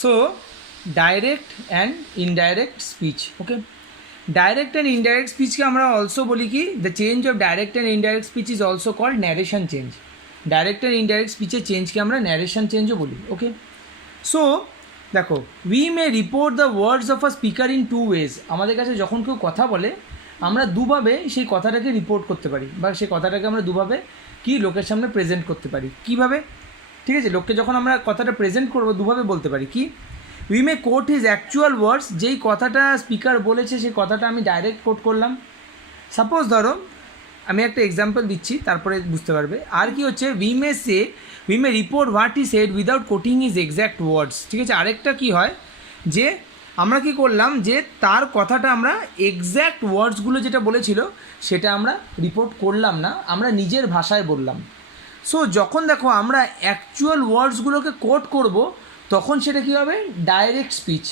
So direct and indirect speech. Okay, direct and indirect speech के हमरा also बोली कि the change of direct and indirect speech is also called narration change. Direct and indirect speech এর change के আমরা narration change ও বলি. Okay, so দেখো we may report the words of a speaker in two ways. আমাদের কাছে যখন কেউ কথা বলে আমরা দুভাবে সেই কথাটাকে রিপোর্ট করতে পারি বা সেই কথাটাকে আমরা দুভাবে কি লোকের সামনে প্রেজেন্ট করতে পারি. কীভাবে? ঠিক আছে, লোককে যখন আমরা কথাটা প্রেজেন্ট করবো দুভাবে বলতে পারি. কি? We may quote his actual words, যেই কথাটা স্পিকার বলেছে সেই কথাটা আমি ডাইরেক্ট কোট করলাম. সাপোজ ধরো আমি একটা এক্সাম্পল দিচ্ছি তারপরে বুঝতে পারবে. আর কি হচ্ছে, we may report what he said without quoting his exact words. ঠিক আছে, আরেকটা কি হয় যে আমরা কি করলাম যে তার কথাটা আমরা এক্স্যাক্ট ওয়ার্ডসগুলো যেটা বলেছিল সেটা আমরা রিপোর্ট করলাম না, আমরা নিজের ভাষায় বললাম. সো যখন দেখো আমরা অ্যাকচুয়াল ওয়ার্ডসগুলোকে কোট করব তখন সেটা কী হবে, ডাইরেক্ট স্পিচ.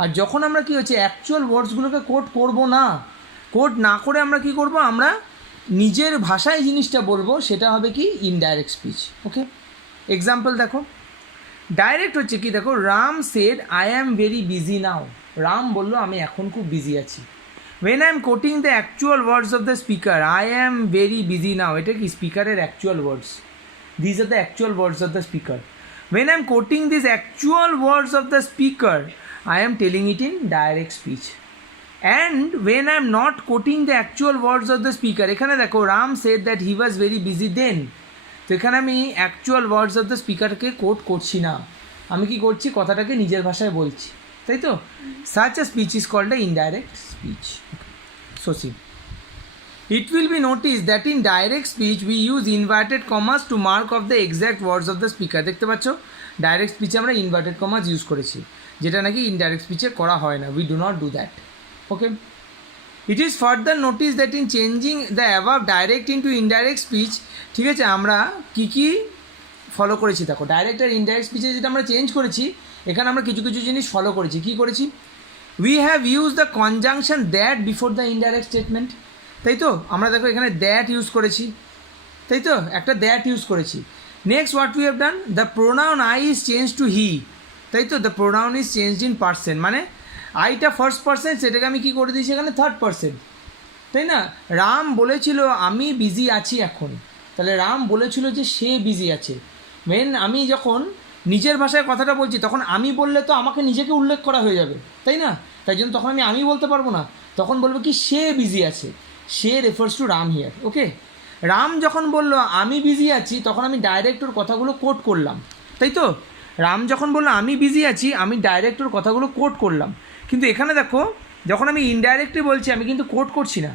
আর যখন আমরা কী হচ্ছে অ্যাকচুয়াল ওয়ার্ডসগুলোকে কোট করব না, কোট না করে আমরা কি করব, আমরা নিজের ভাষায় জিনিসটা বলবো, সেটা হবে কি ইনডাইরেক্ট স্পিচ. ওকে, এক্সাম্পল দেখো. ডাইরেক্ট হচ্ছে কি, দেখো Ram said I am very busy now. Ram বললো আমি এখন খুব বিজি আছি. When I am quoting the actual words of the speaker, I am very busy now, এটা কি স্পিকারের actual words. These are the actual words of the speaker. When I am quoting these actual words of the speaker, I am telling it in direct speech. And when I am not quoting the actual words of the speaker, এখানে দেখো Ram said that he was very busy then. তো এখানে আমি actual words of the স্পিকারকে quote করছি না, আমি কি করছি, কথাটাকে নিজের ভাষায় বলছি, তাই তো. such a speech is called a indirect speech. So see, it will be noticed that in direct speech we use inverted commas to mark off the exact words of the speaker. দেখতে পাচ্ছ direct স্পিচে আমরা inverted কমাস use করেছি, যেটা নাকি indirect স্পিচে করা হয় না. We do not do that. Okay, it is further notice that in changing the above direct into indirect speech, ঠিক আছে, আমরা কী কী ফলো করেছি দেখো. ডাইরেক্ট আর ইনডাইরেক্ট স্পিচে যেটা আমরা চেঞ্জ করেছি, এখানে আমরা কিছু কিছু জিনিস ফলো করেছি. কী করেছি? We have use the conjunction that before the indirect statement, তাই তো. আমরা দেখো এখানে দ্যাট ইউজ করেছি, তাই তো, একটা দ্যাট ইউজ করেছি. Next what we have done, the pronoun I is change to he, তাই তো. The pronoun is change in person, মানে আইটা ফার্স্ট পার্সন, সেটাকে আমি কী করে দিয়েছি এখানে থার্ড পার্সন, তাই না. রাম বলেছিল আমি বিজি আছি এখন, তাহলে রাম বলেছিল যে সে বিজি আছে. আমি যখন নিজের ভাষায় কথাটা বলছি তখন আমি বললে তো আমাকে নিজেকে উল্লেখ করা হয়ে যাবে, তাই না. তাই জন্য তখন আমি বলতে পারবো না, তখন বলবো কি সে বিজি আছে. সে রেফার্স টু রাম হিয়ার. ওকে, রাম যখন বললো আমি বিজি আছি তখন আমি ডাইরেক্ট ওর কথাগুলো কোট করলাম, তাই তো. রাম যখন বললো আমি বিজি আছি, আমি ডাইরেক্ট ওর কথাগুলো কোট করলাম. কিন্তু এখানে দেখো যখন আমি ইনডাইরেক্টলি বলছি আমি কিন্তু কোট করছি না,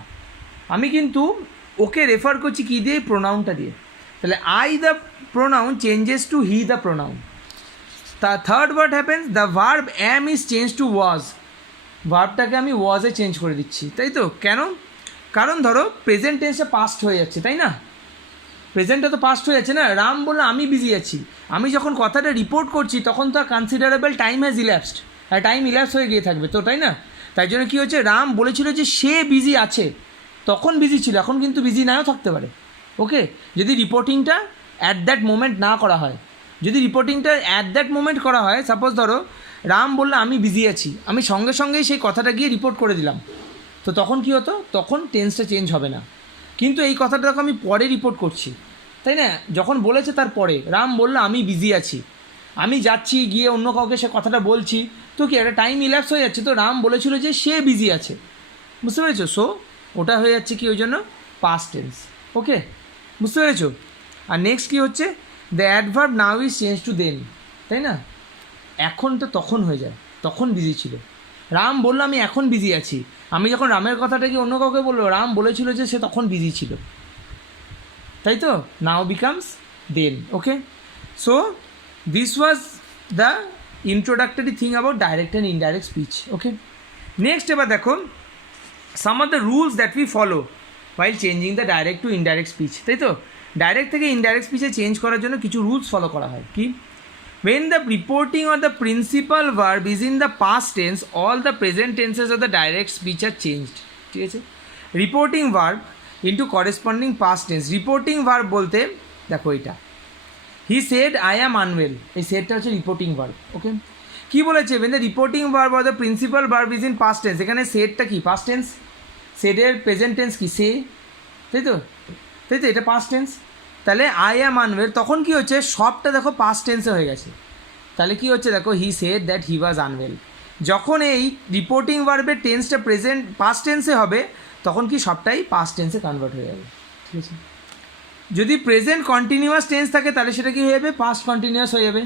আমি কিন্তু ওকে রেফার করছি কী দিয়ে, প্রোনাউনটা দিয়ে. তাহলে I the pronoun changes to he the pronoun. তা third word happens, the verb am is change to was. ভার্বটাকে আমি ওয়াজে চেঞ্জ করে দিচ্ছি, তাই তো. কেন? কারণ ধরো প্রেজেন্ট টেন্সটা পাস্ট হয়ে যাচ্ছে, তাই না. প্রেজেন্টটা তো পাস্ট হয়ে যাচ্ছে না. রাম বললো আমি বিজি আছি, আমি যখন কথাটা রিপোর্ট করছি তখন তো কনসিডারেবল টাইম হ্যাজ ইল্যাপসড, আর টাইম ইল্যাপস হয়ে গিয়ে থাকবে তো, তাই না. তাই জন্য কী হচ্ছে, রাম বলেছিল যে সে বিজি আছে, তখন বিজি ছিল, এখন কিন্তু বিজি নাও থাকতে পারে. ওকে, যদি রিপোর্টিংটা অ্যাট দ্যাট মোমেন্ট না করা হয়, যদি রিপোর্টিংটা অ্যাট দ্যাট মোমেন্ট করা হয়, সাপোজ ধরো রাম বললো আমি বিজি আছি, আমি সঙ্গে সঙ্গেই সেই কথাটা গিয়ে রিপোর্ট করে দিলাম, তো তখন কী হতো, তখন টেন্সটা চেঞ্জ হবে না. কিন্তু এই কথাটা দেখো আমি পরে রিপোর্ট করছি, তাই না. যখন বলেছে তারপরে রাম বললো আমি বিজি আছি, আমি যাচ্ছি গিয়ে অন্য কাউকে সে কথাটা বলছি, তো কি একটা টাইম ইল্যাপস হয়ে যাচ্ছে. তো রাম বলেছিল যে সে বিজি আছে, বুঝতে পেরেছো. সো ওটা হয়ে যাচ্ছে কি, ওই জন্য পাস্ট টেন্স. ওকে, বুঝতে পেরেছো. আর নেক্সট কী হচ্ছে, the adverb now is change to then, তাই না. এখন তো তখন হয়ে যায়, তখন বিজি ছিল. রাম বললো আমি এখন বিজি আছি, আমি যখন রামের কথাটা কি অন্য কাউকে বললো, রাম বলেছিল যে সে তখন বিজি ছিল, তাই তো. Now becomes then. Okay, so this was the introductory thing about direct and indirect speech. Okay, next এবার দেখো some of the rules that we follow while changing the direct to indirect speech, তাই তো. Direct থেকে indirect স্পিচে change করার জন্য কিছু rules follow করা হয়. কি? When the reporting or the principal verb is in the past tense, all the present tenses of the direct speech are changed. ঠিক আছে, reporting verb into corresponding past tense. Reporting verb বলতে দেখো এটা হি said I am unwell, এই সেডটা হচ্ছে reporting verb. ওকে, কী বলেছে, when the reporting verb or the principal verb is in past tense, এখানে সেডটা কি পাস্ট টেন্স, সেডের প্রেজেন্ট টেন্স কি সে, তাই তো, তাই তো, এটা পাস্ট টেন্স। তাহলে আই অ্যাম আনওয়েল, তখন কি হচ্ছে সবটা দেখো পাস্ট টেন্সে হয়ে গেছে। তাহলে কি হচ্ছে দেখো, হি said that he was unwell. যখন এই রিপোর্টিং ভার্বের টেন্সটা প্রেজেন্ট পাস্ট টেন্সে হবে তখন কি সবটাই পাস্ট টেন্সে কনভার্ট হয়ে যাবে, ঠিক আছে। যদি প্রেজেন্ট কন্টিনিউয়াস টেন্স থাকে তাহলে সেটা কি হয়ে যাবে, পাস্ট কন্টিনিউয়াস হয়ে যাবে।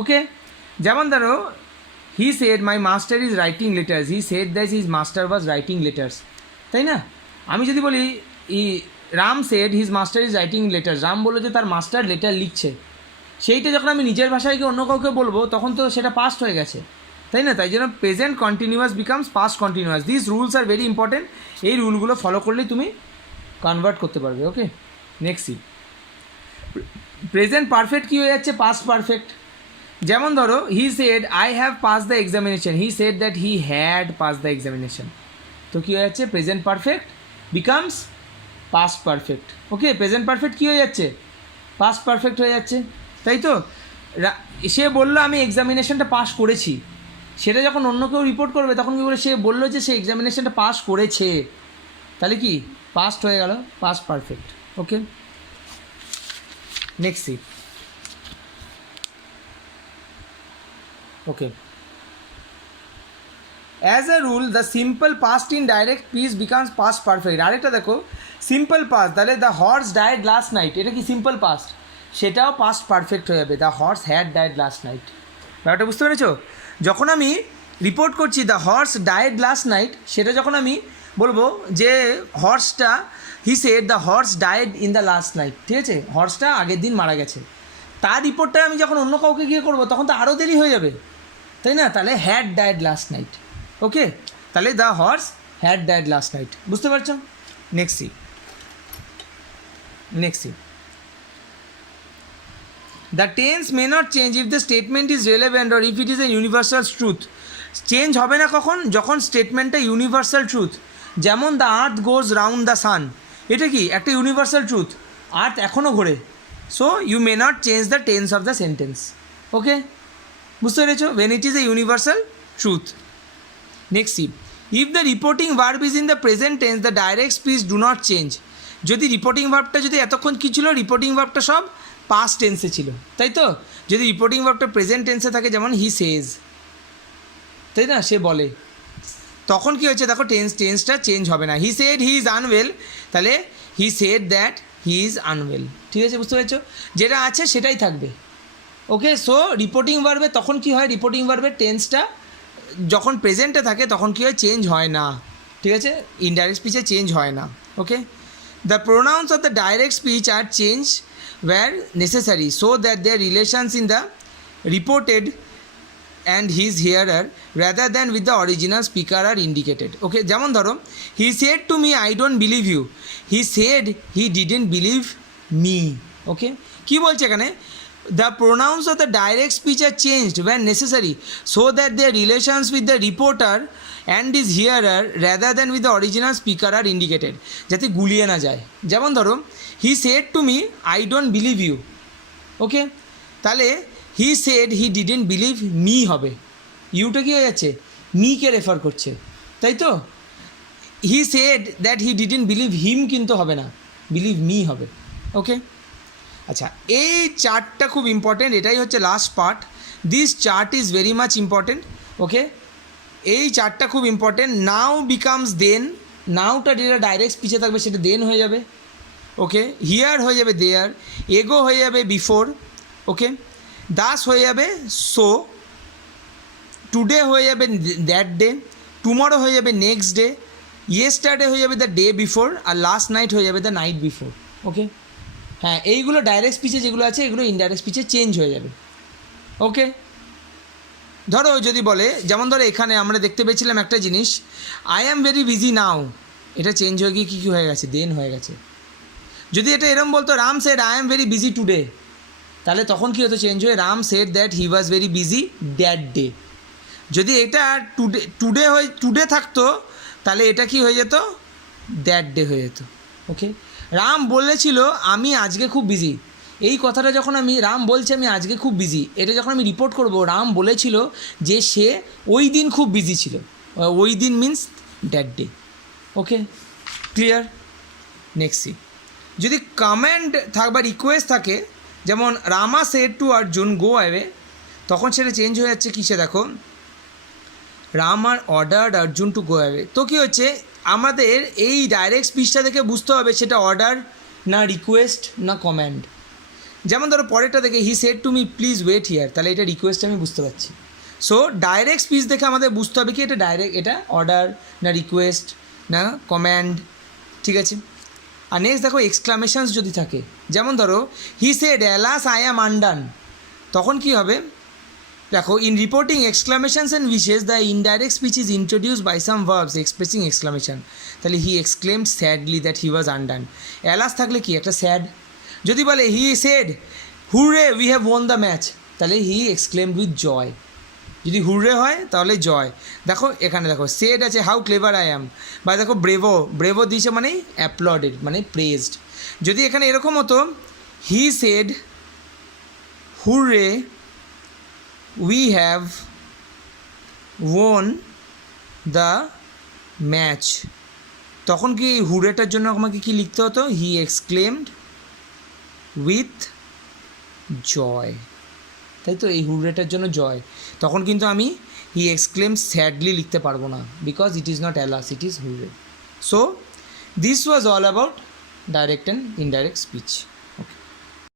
ওকে, যেমন ধরো he said my master is writing letters, he said that his master was writing letters, তাই না। আমি যদি বলি Ram said his master is writing letters, Ram বললো যে তার মাস্টার লেটার লিখছে, সেইটা যখন আমি নিজের ভাষায় গিয়ে অন্য কাউকে বলবো তখন তো সেটা পাস্ট হয়ে গেছে, তাই না। তাই জন্য present continuous becomes past continuous. This rules are very important, এই রুলগুলো ফলো করলেই তুমি কনভার্ট করতে পারবে। Okay, next see, present perfect কী হয়ে যাচ্ছে, পাস্ট পারফেক্ট। যেমন ধরো he said I have pass the examination, he said that he had pass the examination, তো কী হয়ে যাচ্ছে, present perfect becomes past perfect. Okay, present perfect কী হয়ে যাচ্ছে, পাস্ট পারফেক্ট হয়ে যাচ্ছে, তাই তো। সে বললো আমি এক্সামিনেশনটা পাস করেছি, সেটা যখন অন্য কেউ রিপোর্ট করবে তখন কী বলে, সে বললো যে সে এক্সামিনেশনটা পাস করেছে, তাহলে কি পাস্ট হয়ে গেল, past perfect. Okay, next see, okay, as a rule the simple past in direct speech becomes past perfect. আরেকটা দেখো সিম্পল পাস্ট, তাহলে the horse died last night, এটা কি সিম্পল পাস্ট, সেটাও পাস্ট পারফেক্ট হয়ে যাবে, the horse had died last night. ব্যাপারটা বুঝতে পেরেছো, যখন আমি রিপোর্ট করছি the horse died last night, সেটা যখন আমি বলবো যে হর্সটা, he said the horse died in the last night, ঠিক আছে, হর্সটা আগের দিন মারা গেছে, তার রিপোর্টটা আমি যখন অন্য কাউকে গিয়ে করবো তখন তো আরও দেরি হয়ে যাবে, তাই না। তাহলে had died last night. Okay, তাহলে the horse had died last night, বুঝতে পারছো। Next C, next C, the tense may not change if the statement is relevant or if it is a universal truth. Change হবে না কখন, যখন স্টেটমেন্টটা universal truth. যেমন the earth goes round the sun, এটা কি একটা ইউনিভার্সাল ট্রুথ, আর্থ এখনও ঘোরে, so you may not change the tense of the sentence. Okay, বুঝতে পেরেছো, when it is a universal truth. Next see, if the reporting verb is in the present tense the direct speech do not change. যদি reporting ভার্বটা যদি এতক্ষণ কী ছিল, reporting ভার্বটা সব past টেন্সে ছিল, তাই তো। যদি রিপোর্টিং ভার্বটা প্রেজেন্ট টেন্সে থাকে, যেমন হি সেজ, তাই না, সে বলে, তখন কী হচ্ছে দেখো, টেন্সটা চেঞ্জ হবে না। He said he is unwell, তাহলে he said that he is unwell, ঠিক আছে, বুঝতে পেরেছো, যেটা আছে সেটাই থাকবে। ওকে, সো রিপোর্টিং ভার্বে তখন কী হয়, রিপোর্টিং ভার্বের টেন্সটা যখন প্রেজেন্টে থাকে তখন কী হয়, চেঞ্জ হয় না, ঠিক আছে, ইনডাইরেক্ট স্পিচে চেঞ্জ হয় না। Okay, the pronouns of the direct speech are change were necessary so that their relations in the reported and his hearer rather than with the original speaker are indicated. Okay, যেমন ধরো he said to me I don't believe you, he said he didn't believe me. Okay, কী বলছে এখানে, the pronouns of the direct speech are changed when necessary so that their relations with the reporter and his hearer rather than with the original speaker are indicated, যাতে গুলিয়ে না যায়। যেমন ধরো he said to me I don't believe you, ওকে, তাহলে he said he didn't believe me হবে, Yuta কি হয়ে যাচ্ছে, মিকে রেফার করছে, তাই তো। he said that he didn't believe him কিন্তু হবে না, believe me হবে। ওকে, আচ্ছা, এই চার্টটা খুব ইম্পর্টেন্ট, এটাই হচ্ছে last part. This chart is very much important. Okay, এই চার্টটা খুব ইম্পর্টেন্ট। নাও বিকামস দেন, নাওটা যেটা ডাইরেক্ট স্পিচে থাকবে সেটা দেন হয়ে যাবে। ওকে, হিয়ার হয়ে যাবে দেয়ার, এগো হয়ে যাবে বিফোর, ওকে, দাস হয়ে যাবে সো, টুডে হয়ে যাবে দ্যাট ডে, টুমরো হয়ে যাবে নেক্সট ডে, ইয়েস্টারডে হয়ে যাবে দ্য ডে বিফোর, আর লাস্ট নাইট হয়ে যাবে দ্য নাইট বিফোর। ওকে, হ্যাঁ, এইগুলো ডাইরেক্ট স্পিচে যেগুলো আছে এগুলো ইনডাইরেক্ট স্পিচে চেঞ্জ হয়ে যাবে। ওকে, ধরো যদি বলে, যেমন ধরো এখানে আমরা দেখতে পেয়েছিলাম একটা জিনিস, I am very busy now, এটা চেঞ্জ হয়ে গিয়ে কী কী হয়ে গেছে, দেন হয়ে গেছে। যদি এটা এরম বলতো Ram said I am very busy today, তাহলে তখন কী হতো, চেঞ্জ হয়ে Ram shed that he was very busy that day. যদি এটা টুডে থাকতো তাহলে এটা কি হয়ে যেত, দ্যাট ডে হয়ে যেত। ওকে, রাম বলেছিল আমি আজকে খুব বিজি, এই কথাটা যখন আমি রাম বলছে আমি আজকে খুব বিজি, এটা যখন আমি রিপোর্ট করব রাম বলেছিল যে সে ওই দিন খুব বিজি ছিল, ওই দিন means that day. Okay, clear? Next see, যদি কমান্ড বা রিকোয়েস্ট থাকে, যেমন Rama said to Arjun go away, তখন সেটা চেঞ্জ হয়ে যাচ্ছে কিসে, দেখো Ram are order Arjun to go away. তো কী হচ্ছে, আমাদের এই ডাইরেক্ট স্পিচটা দেখে বুঝতে হবে সেটা অর্ডার না রিকোয়েস্ট না কমান্ড। যেমন ধরো পরেরটা দেখে he said to me please wait here, তাহলে এটা রিকোয়েস্ট আমি বুঝতে পারছি। সো ডাইরেক্ট স্পিচ দেখে আমাদের বুঝতে হবে কি এটা ডাইরেক্ট, এটা অর্ডার না রিকোয়েস্ট না কমান্ড, ঠিক আছে? আর নেক্সট দেখো এক্সক্লামেশনস যদি থাকে, যেমন ধরো he said alas I am undone, তখন কি হবে, দেখো in reporting exclamations and wishes the indirect speech is introduced by some verbs expressing exclamation, তাহলে he exclaimed sadly that he was undone. Alas থাকলে কি একটা স্যাড, যদি বলে he said hurray we have won the match, তাহলে he exclaimed with joy, যদি hurray হয় তাহলে জয়। দেখো এখানে দেখো সেড আছে হাউ ক্লেভার আই অ্যাম, বা দেখো ব্রেভো, ব্রেভো দিয়েছে মানে অ্যাপ্লডেড মানে প্রেজড। যদি এখানে এরকম হতো he said hurray we have won the match, তখন কি হুররেটার জন্য আমাকে কি লিখতে হতো, হি এক্সক্লেমড উইথ জয়, তাই তো? এই হুররেটার জন্য জয়, তখন কিন্তু আমি হি এক্সক্লেম স্যাডলি লিখতে পারবো না, because it is not alas, it is hurray. So this was all about direct and indirect speech.